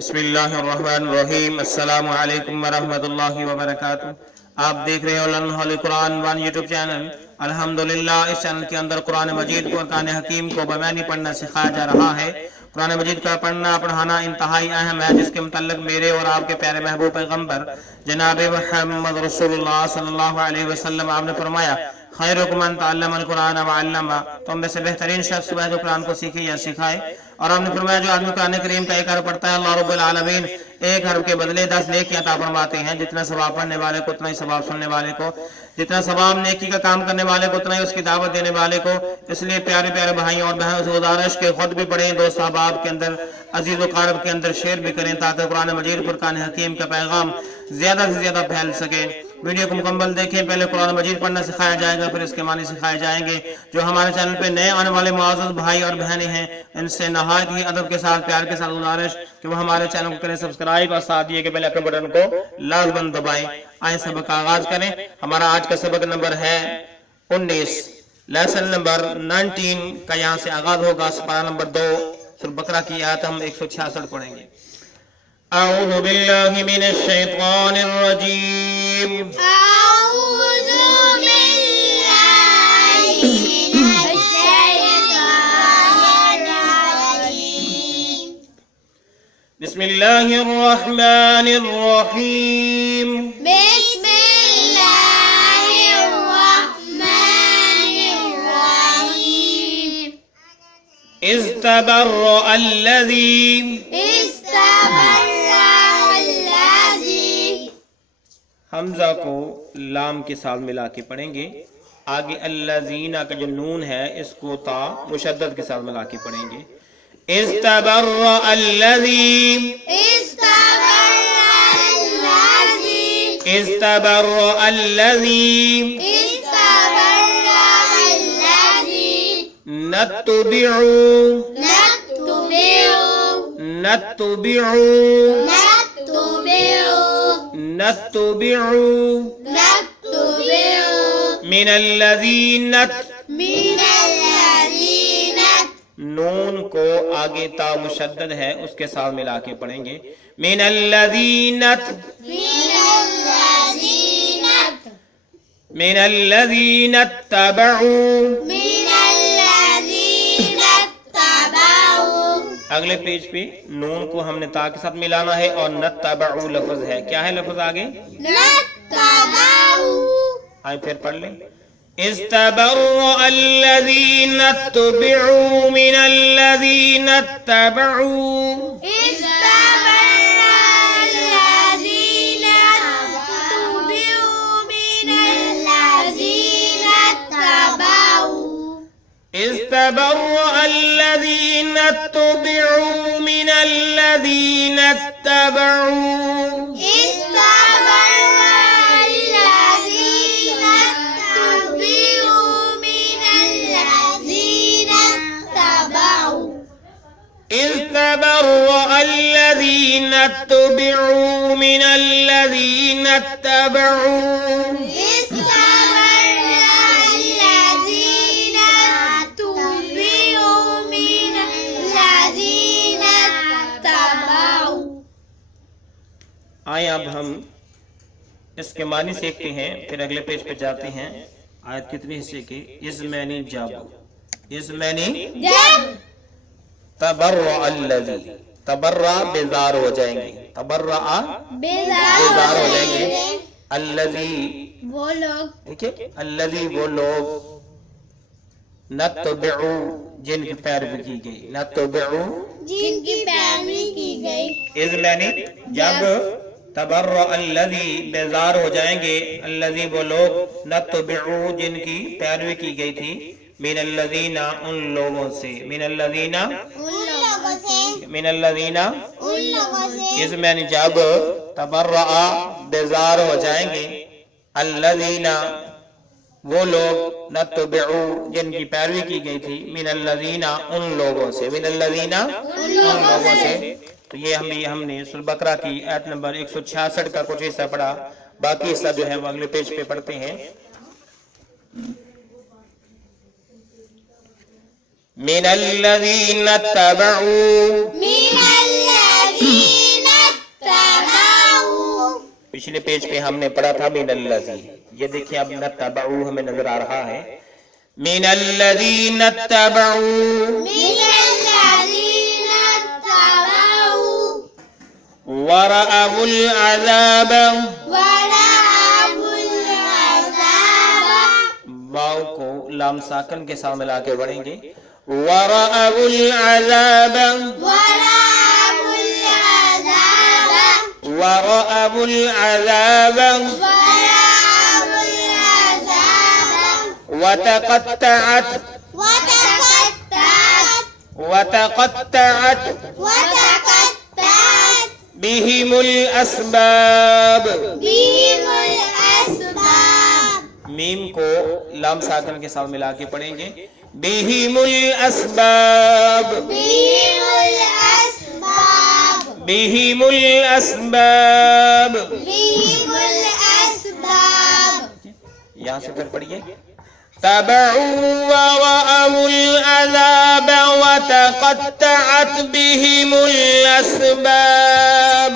بسم اللہ الرحمن الرحیم۔ السلام علیکم ورحمۃ اللہ وبرکاتہ۔ آپ دیکھ رہے ہو learn holy Quran one YouTube channel. الحمدللہ اس چینل کے اندر قرآن مجید کو قرآن حکیم کو بمعنی پڑھنا سکھایا جا رہا ہے۔ قرآن مجید کا پڑھنا پڑھانا انتہائی اہم ہے، جس کے متعلق میرے اور آپ کے پیارے محبوب پیغمبر جناب محمد رسول اللہ صلی اللہ علیہ وسلم آپ نے فرمایا، خیرکم من تعلم القرآن وعلمہ، تم میں سے بہترین شخص وہ ہے جو قرآن کو سیکھے یا سکھائے۔ اور آپ نے فرمایا جو آدمی قرآن کریم کا ایک حرف پڑھتا ہے، اللہ رب العالمین ایک حرف کے بدلے 10 نیکی عطا فرماتے ہیں۔ جتنا ثواب پڑھنے والے کو اتنا ہی ثواب سننے والے کو، جتنا ثواب نیکی کا کام کرنے والے کو اتنا ہی اس کی دعوت دینے والے کو۔ اس لیے پیارے پیارے بھائیوں اور بہنوں سے گزارش کے خود بھی پڑھیں، دوست احباب کے اندر عزیز و قارب کے اندر شیئر بھی کریں، تاکہ قرآن مجید فرقان حکیم کا پیغام زیادہ سے زیادہ پھیل سکے۔ ویڈیو کو مکمل دیکھیں، پہلے قرآن مجید پڑھنا سکھایا جائے گا، پھر اس کے معنی سکھائے جائیں گے۔ جو ہمارے چینل پہ نئے آنے والے معزز بھائی اور بہنیں ہیں، ان سے نہایت ہی ادب کے ساتھ پیار کے ساتھ گزارش کہ وہ ہمارے چینل کو کریں سبسکرائب، اور ساتھ یہ کہ بیل آئیکن بٹن کو لازماً دبائیں۔ آئیں سبق کا آغاز کریں۔ ہمارا آج کا سبق نمبر ہے 19، لیسن نمبر 19 کا یہاں سے آغاز ہوگا۔ سپارہ نمبر 2 سورۃ بقرہ کی آیت ہم 166 پڑھیں گے۔ اعوذ باللہ من الشیطان الرجیم، أعوذ بالله من الشيطان الرجيم. بسم اللہ الرحمن الرحیم۔ بسم الله الرحمن الرحيم. اذ تبرأ الذی، استبرأ الذي، حمزہ کو لام کے ساتھ ملا کے پڑھیں گے۔ آگے الذین کا جو نون ہے اس کو تا مشدد کے ساتھ ملا کے پڑھیں گے۔ اذ تبرأ الذی، استبرأ الذي، اذ تبرأ الذی، استبرأ الذي، نتبعوا، نتبعوا، نتبعوا، نتبعوا، نتبعوا نتبعوا من الذین، من الذين، نون کو آگے تا مشدد ہے اس کے ساتھ ملا کے پڑھیں گے۔ من الذین، من الذين، من الذین اتبعوا، من الذين اتبعوا، اگلے پیج پہ نون کو ہم نے تا کے ساتھ ملانا ہے، اور نتبعوا لفظ ہے۔ کیا ہے لفظ آگے؟ نتبعوا، آئے پھر پڑھ لیں۔ استبرأ الذین اتبعوا من الذین اتبعوا، استبرأ الذين اتبعوا من الذين اتبعوا، استبرأ الذین اتبعوا من الذین اتبعوا، استبرأ الذين اتبعوا من الذين اتبعوا، استبرأ الذین اتبعوا من الذین اتبعوا، استبرأ الذين اتبعوا من الذين اتبعوا۔ آئیں اب ہم اس کے معنی سیکھتے ہیں، پھر اگلے پیج پہ جاتے ہیں۔ آیت کتنے حصے کی؟ اس معنی جب، اس معنی جب، تبرع الذی، تبرع بیزار ہو جائیں گے، تبرع بیزار ہو جائیں گے۔ الذی، وہ لوگ، ٹھیک ہے، الذی وہ لوگ، نتبعو جن کی پیروی کی گئی، نتبعو جن کی پیروی کی گئی، اس معنی جب، تبرع الذی بیزار ہو جائیں گے، الذی وہ لوگ، نتبعو جن کی پیروی کی گئی تھی، من الذین ان لوگوں سے، من الذین، ان لوگوں سے، من الذین، ان لوگوں سے، اس معنی جب تبرع بیزار ہو جائیں گے، الذین وہ لوگ، نتبعو جن کی پیروی کی گئی تھی، من الذین ان لوگوں سے، من الذین ان لوگوں سے۔ تو یہ ہم نے سورۃ بقرہ کی آیت نمبر 166 کا کچھ حصہ پڑھا، باقی حصہ جو ہے وہ اگلے پیج پہ پڑھتے ہیں۔ من الذين اتبعوا من الذين پچھلے پیج پہ ہم نے پڑھا تھا من الذی، یہ دیکھیں اب نتبعو ہمیں نظر آ رہا ہے، من الذین اتبعوا من الذين اتبعوا ورأوا العذاب، ورأوا العذاب واو کو لام ساکن کے ساتھ ملا کے پڑھیں گے، ورأوا العذاب ورأوا العذاب ورأوا العذاب ورأوا العذاب وتقطعت وتقطعت بهم الأسباب، بهم الأسباب میم کو لام ساکن کے ساتھ ملا کے پڑھیں گے، بهم الأسباب بهم الأسباب بهم الأسباب، بهم الأسباب یہاں سے پھر پڑھیے، تبعوا ورأوا العذاب وتقطعت بهم الأسباب،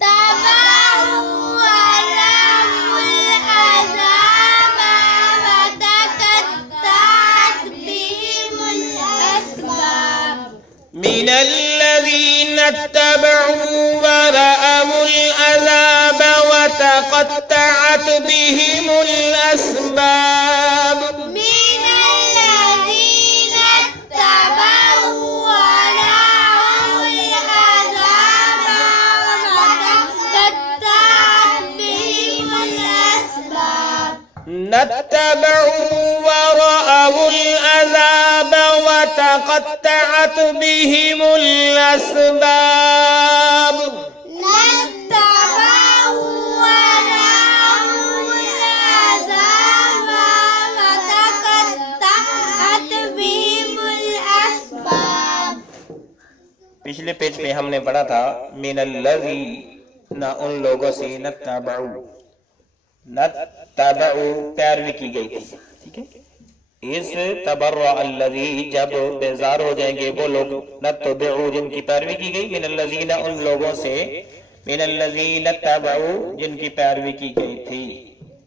تبعوا ورأوا العذاب وتقطعت بهم الأسباب، من الذين اتبعوا ورأوا العذاب وتقطعت بهم الأسباب، من الذين اتبعوا ورأوا العذاب وتقطعت بهم الأسباب، نتبعوا ورأوا العذاب وتقطعت بهم الأسباب، نتبعوا ورأوا العذاب وتقطعت بهم الأسباب. پچھلے پیج پہ ہم نے پڑھا تھا من الذی، نہ ان لوگوں سے، نتبعو پیروی کی گئی تھی، ٹھیک ہے، اس تبرع الذی، جب بیزار ہو جائیں گے وہ لوگ، نتبعو جن کی پیروی کی گئی، من الذین ان لوگوں سے، من الذین اتبعو جن کی پیروی کی گئی تھی،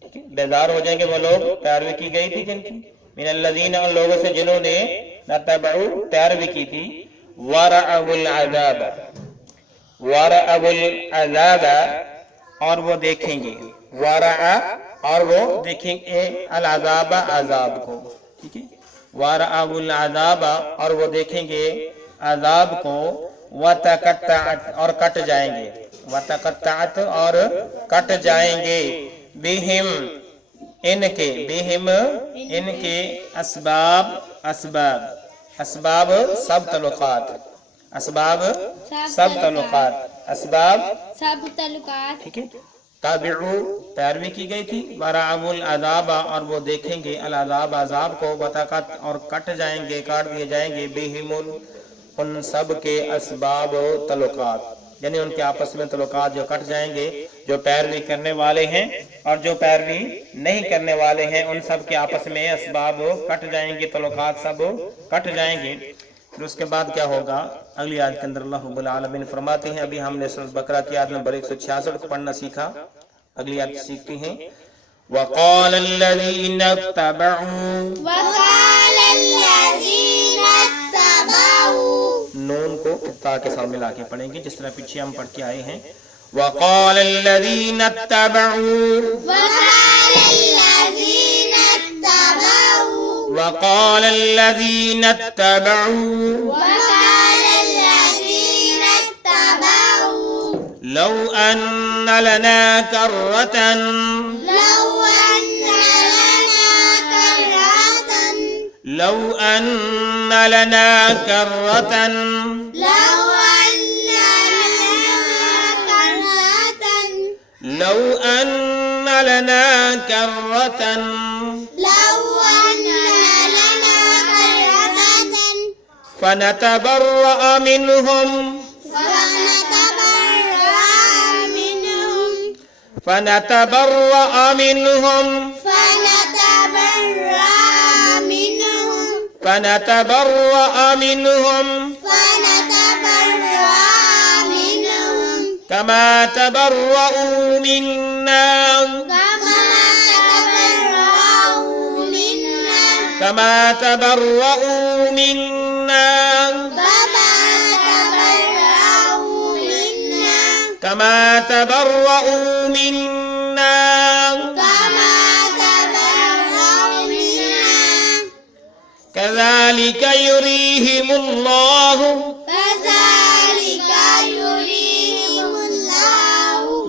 ٹھیک ہے، بیزار ہو جائیں گے وہ لوگ پیروی کی گئی تھی جن کی، من الذین ان لوگوں سے جنہوں نے نتبعو پیروی کی تھی، ورأوا العذاب، ورأوا العذاب اور وہ دیکھیں گے، ورأ اور وہ دیکھیں گے العذاب عذاب کو، ٹھیک ہے، ورأوا العذاب اور وہ دیکھیں گے عذاب کو، وتقطعت اور کٹ جائیں گے، وتقطعت اور کٹ جائیں گے، بہم ان کے، بہم ان کے، اسباب اسباب اسباب سب تعلقات، اسباب سب تعلقات، اسباب سب تعلقات، ٹھیک ہے، تابعو پیروی کی گئی تھی، ورأوا العذاب اور وہ دیکھیں گے العذاب عذاب کو، وتقط اور کٹ جائیں گے، کاٹ دیے جائیں گے، بہم ان سب کے اسباب تعلقات، یعنی ان کے آپس میں تعلقات جو کٹ جائیں گے، جو پیروی کرنے والے ہیں اور جو پیروی نہیں کرنے والے ہیں ان سب کے آپس میں اسباب کٹ جائیں گے، تعلقات سب کٹ جائیں گے۔ پھر اس کے بعد کیا ہوگا؟ اگلی آیت کے اندر اللہ رب العالمین فرماتے ہیں، ابھی ہم نے سورۃ بقرہ کی آیت نمبر 166 کو پڑھنا سیکھا، اگلی آیت سیکھتے ہیں، وقال الذین اتبعوا، وقال الذين اتبعوا، نون کو تا کے ساتھ ملا کے پڑھیں گے جس طرح پیچھے ہم پڑھ کے آئے ہیں، وقال الذین اتبعوا، وقال الذين اتبعوا، وقال الذین اتبعوا وقال الذين اتبعوا، لو ان لنا کرۃ، لو أن لنا كرة، لو ان لنا کرۃ لو أن لنا كرة، لو ان لنا کرۃ لو أن لنا كرة فنتبرأ منهم، فنتبرأ منهم، فنتبرأ منهم، فنتبرأ منهم، فنتبرأ منهم فنتبرأ منهم، كما تبرؤوا منا كما تبرؤوا منا كما تبرؤوا منا كذلك يريهم الله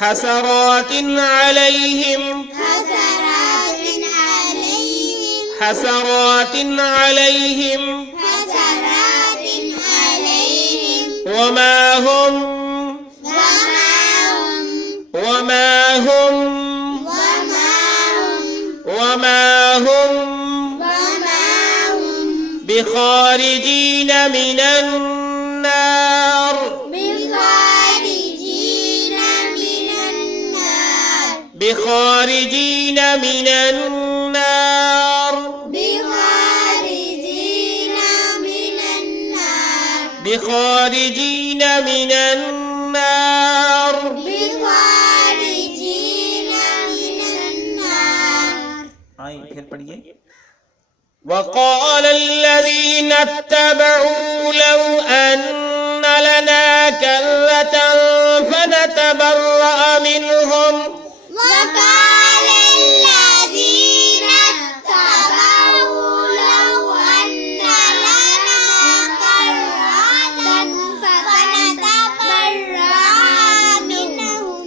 حسرات عليهم حسرات عليهم وما هم وما هم وما هم بخارجين من النار بخارجين من النار بخارجين من النار آئیں پھر پڑھیے وقال الذين اتبعوا لو أن لنا كرة فنتبرأ منهم وقال الذين اتبعوا لو أن لنا كرة فنتبرأ منهم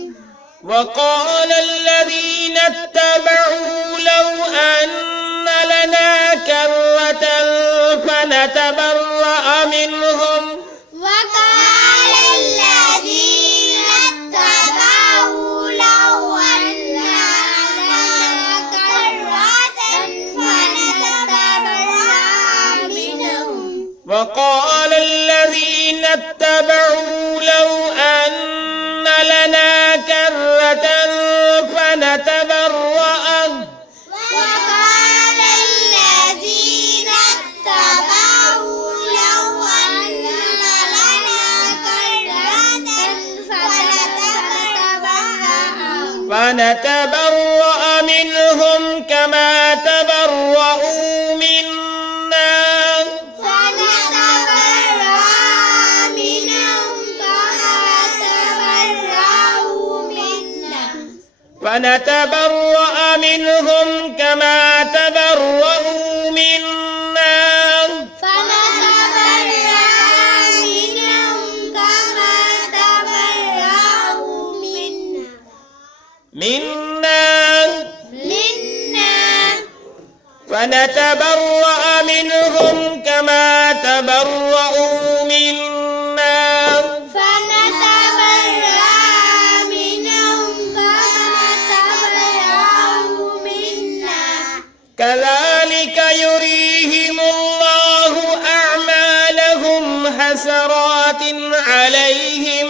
وقال الذين اتبعوا لو أن لنا كرة فنتبرأ منهم وقال الذين اتبعوا لو أن لنا كرة فنتبرأ منهم وقال الذين اتبعوا لو أن لنا كرة فنتبرأ وقال الذين اتبعوا لو أن لنا كرة فنتبرأ منهم كما تبرؤوا منا فنتبرأ منهم كما تبرؤوا منا فنتبرأ منهم كما تبرؤوا منا كذلك يريهم الله أعمالهم حسرات عليهم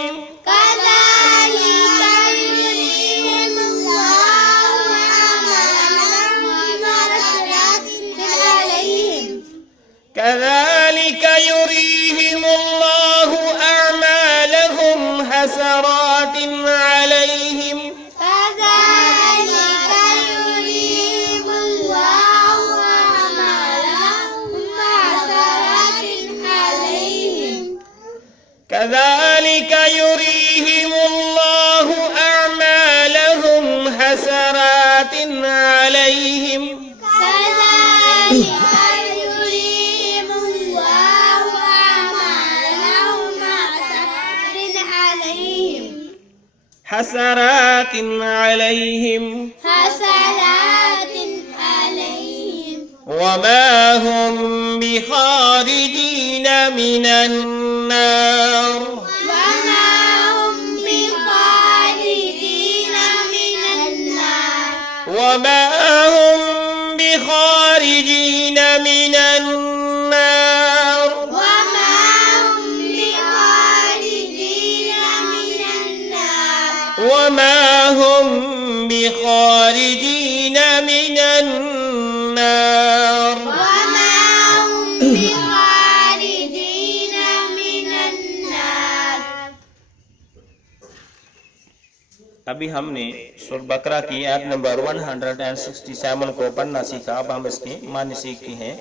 كذلك يريهم الله أعمالهم حسرات عليهم كذلك يريهم الله أعمالهم حسرات عليهم حسرات عليهم وما هم بخارجين من النار وما هم بخارجين من النار وما هم بخارجين من النار. ابھی ہم نے سورہ بقرہ کی آیت نمبر 167 کو پڑھنا سیکھا. اب ہم اس کی معنی سیکھتے ہیں.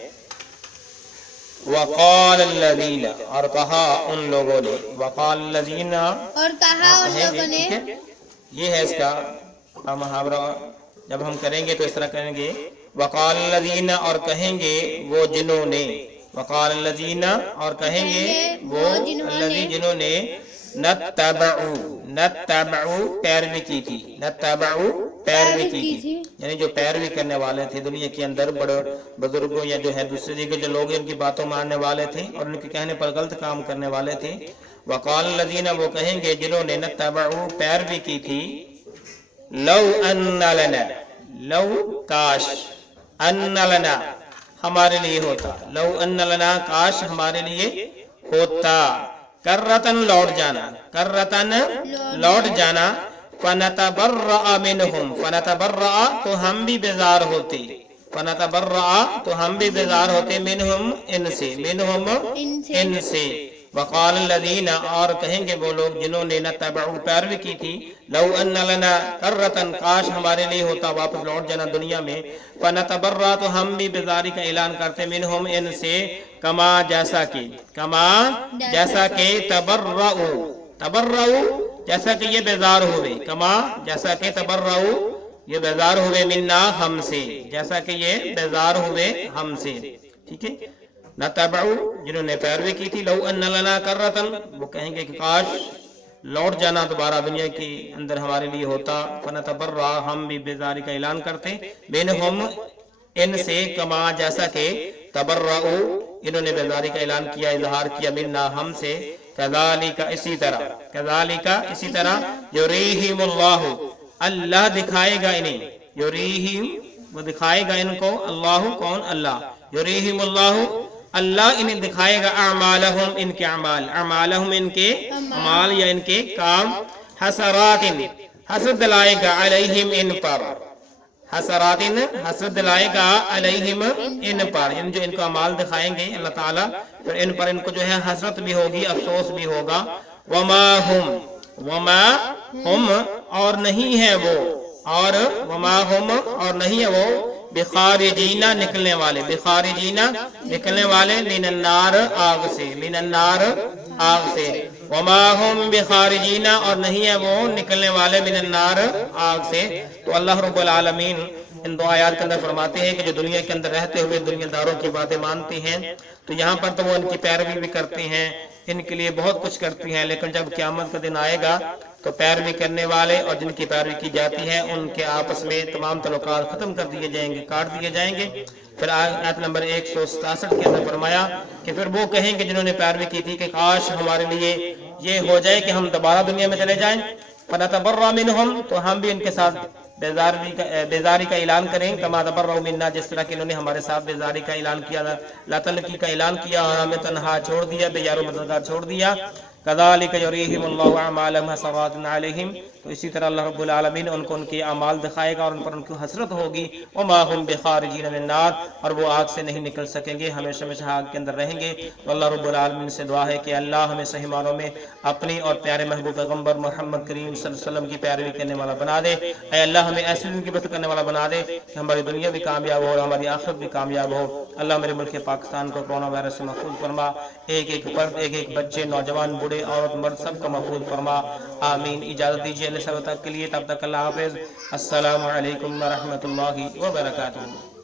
وقال الذین، اور کہا ان لوگوں نے. وقال الذین، اور کہا ان لوگوں نے. ٹھیک ہے، یہ ہے اس کا محاورہ. جب ہم کریں گے تو اس طرح کریں گے. وقال الذین، اور کہیں گے وہ جنہوں نے. وقال الذین، اور کہیں گے وہ الذین جنہوں نے نتبعو پیروی کی تھی. نتبعو پیروی کی تھی، یعنی جو پیروی کرنے والے تھے دنیا کے اندر، بڑے بزرگوں یا جو ہے دوسرے کے جو لوگ ان کی باتوں ماننے والے تھے اور ان کے کہنے پر غلط کام کرنے والے تھے. وقال الذین، وہ کہیں گے جنہوں نے نتبعو پیروی کی تھی. لو ان لنا، لو کاش، ان لنا ہمارے لیے ہوتا. لو ان لنا کاش ہمارے لیے ہوتا. کرتن لوٹ جانا، کرتن لوٹ جانا. فنتبرأ منہم، فنتبرأ تو ہم بھی بیزار ہوتے. فنتبرأ تو ہم بھی بیزار ہوتے. منہم ان سے، منہم ان سے. وقال الذین، اور کہیں گے وہ لوگ جنہوں نے نتبعو پیروی کی تھی. لو ان لنا کرتن کاش ہمارے لیے ہوتا واپس لوٹ جانا دنیا میں. فنتبرأ تو ہم بھی بیزاری کا اعلان کرتے. منہم ان سے. کما جیسا کہ، کما جیسا کہ تبرؤ، تبرؤ جیسا کہ یہ بیزار ہوئے. کما جیسا کہ تبرؤ یہ بیزار ہوئے. منا ہم سے، جیسا کہ یہ بیزار ہوئے ہم سے. ٹھیک ہے. نتبعو جنہوں نے پیروی کی تھی. لو ان لنا کرتن، وہ کہیں گے کہ کاش لوٹ جانا دوبارہ دنیا کے اندر ہمارے لیے ہوتا. فنتبرأ ہم بھی بیزاری کا اعلان کرتے. منہم ان سے. کما جیسا کہ تبرؤ انہوں نے بیزاری کا اعلان کیا، اظہار کیا. منا ہم سے. کذالک اسی طرح، کذالک اسی طرح. یریہم اللہ، اللہ دکھائے گا انہیں. یریہم وہ دکھائے گا ان کو. اللہ کون؟ اللہ. یریہم اللہ، اللہ انہیں دکھائے گا. اعمالہم ان کے اعمال، اعمالہم ان کے اعمال یا ان کے کام. حسرات حسرت دلائے گا. علیہم ان پر. حسرات حسرت دلائے گا. علیہم ان پر، ان جو ان کو اعمال دکھائیں گے اللہ تعالیٰ، پھر ان پر ان کو جو ہے حسرت بھی ہوگی، افسوس بھی ہوگا. وما ہم، وما ہم اور نہیں ہے وہ، اور وما ہم اور نہیں ہے وہ. بخارجین نکلنے والے، بخارجین نکلنے والے. من النار آگ سے، من النار آگ سے. وما ہم بخارجین اور نہیں ہے وہ نکلنے والے. من النار آگ سے. تو اللہ رب العالمین ان دو آیات کے اندر فرماتے ہیں کہ جو دنیا کے اندر رہتے ہوئے دنیا داروں کی باتیں مانتے ہیں تو یہاں پر تو وہ ان کی پیروی بھی کرتے ہیں، ان کے لیے بہت کچھ کرتی ہیں. لیکن جب قیامت کا دن آئے گا تو پیروی کرنے والے اور جن کی پیروی کی جاتی ہے ان کے آپس میں تمام تعلقات ختم کر دیے جائیں گے، کاٹ دیے جائیں گے. پھر آیت نمبر 167 کے اندر فرمایا کہ پھر وہ کہیں گے جنہوں نے پیروی کی تھی کہ کاش ہمارے لیے یہ ہو جائے کہ ہم دوبارہ دنیا میں چلے جائیں. فنتبرأ منہم تو ہم بھی ان کے ساتھ بیزاری کا اعلان کریں. کما تبرؤ منا جس طرح کہ انہوں نے ہمارے ساتھ بیزاری کا اعلان کیا، لا تلقی کا اعلان کیا اور ہمیں تنہا چھوڑ دیا، بے یار و مددگار چھوڑ دیا. کذالک یریہم اللہ اعمالہم حسرات علیہم. تو اسی طرح اللہ رب العالمین ان کو ان کے اعمال دکھائے گا اور ان پر ان کی حسرت ہوگی. وما ہم بخارجین من النار اور وہ آگ سے نہیں نکل سکیں گے، ہمیشہ ہمیشہ آگ کے اندر رہیں گے. تو اللہ رب العالمین سے دعا ہے کہ اللہ ہمیں صحیح معنوں میں اپنی اور پیارے محبوب پیغمبر محمد کریم صلی اللہ علیہ وسلم کی پیروی کرنے والا بنا دے. اے اللہ ہمیں ایسی زندگی بسر کرنے والا بنا دے کہ ہماری دنیا بھی کامیاب ہو اور ہماری آخرت بھی کامیاب ہو. اللہ میرے ملک پاکستان کو کورونا وائرس سے محفوظ فرما. ایک ایک فرد، ایک ایک بچے، نوجوان، بوڑھے، عورت، مرد سب کو محفوظ فرما. آمین. اجازت دیجیے اللہ سب تک کے لیے، تب تک اللہ حافظ. السلام علیکم ورحمۃ اللہ وبرکاتہ.